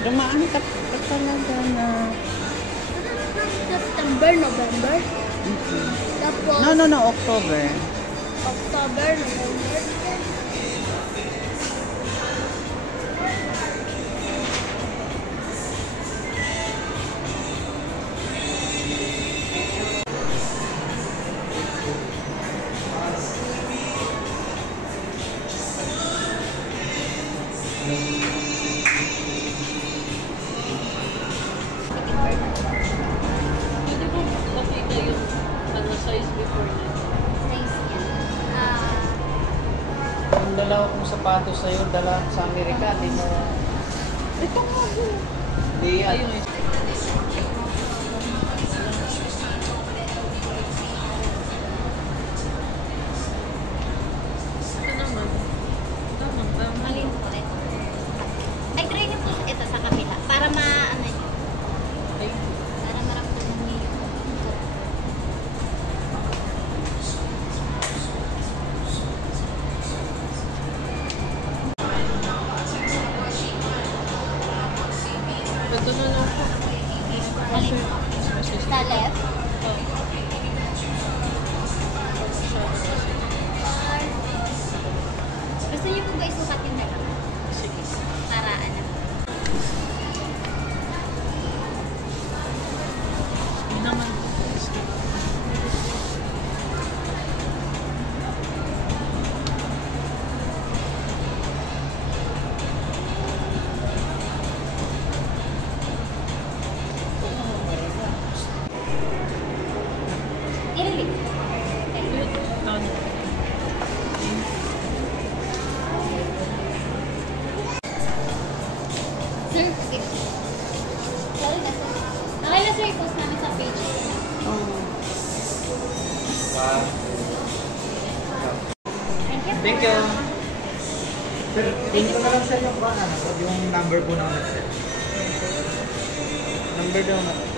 Dumaan ka pa talaga na... September, November. Tapos... No, October. October, November. Pwede ko makita yung size before na. Size yan. Yung dalawa kong sapatos sa'yo, dala sa Amerika, di mo... Ito nga din. Di yan. Ayun eh. Ito naman. Tama. Malin po ito. Ay, try niyo po ito sa kabila. Para ano niyo. Ay, Para maramdaman niyo yung... ito na lang po. Malin po. Sa left. Gusto niyo po ba isukat yung dalawa? Sige. Para ano? Yun naman. Ililit. Ano? Sir, sige. Sorry na, sir. Okay na, sir. I-post namin sa page. Thank you. Thank you. Sir, tingin ko na lang sa inyo kung yung number po namin. Number daw na.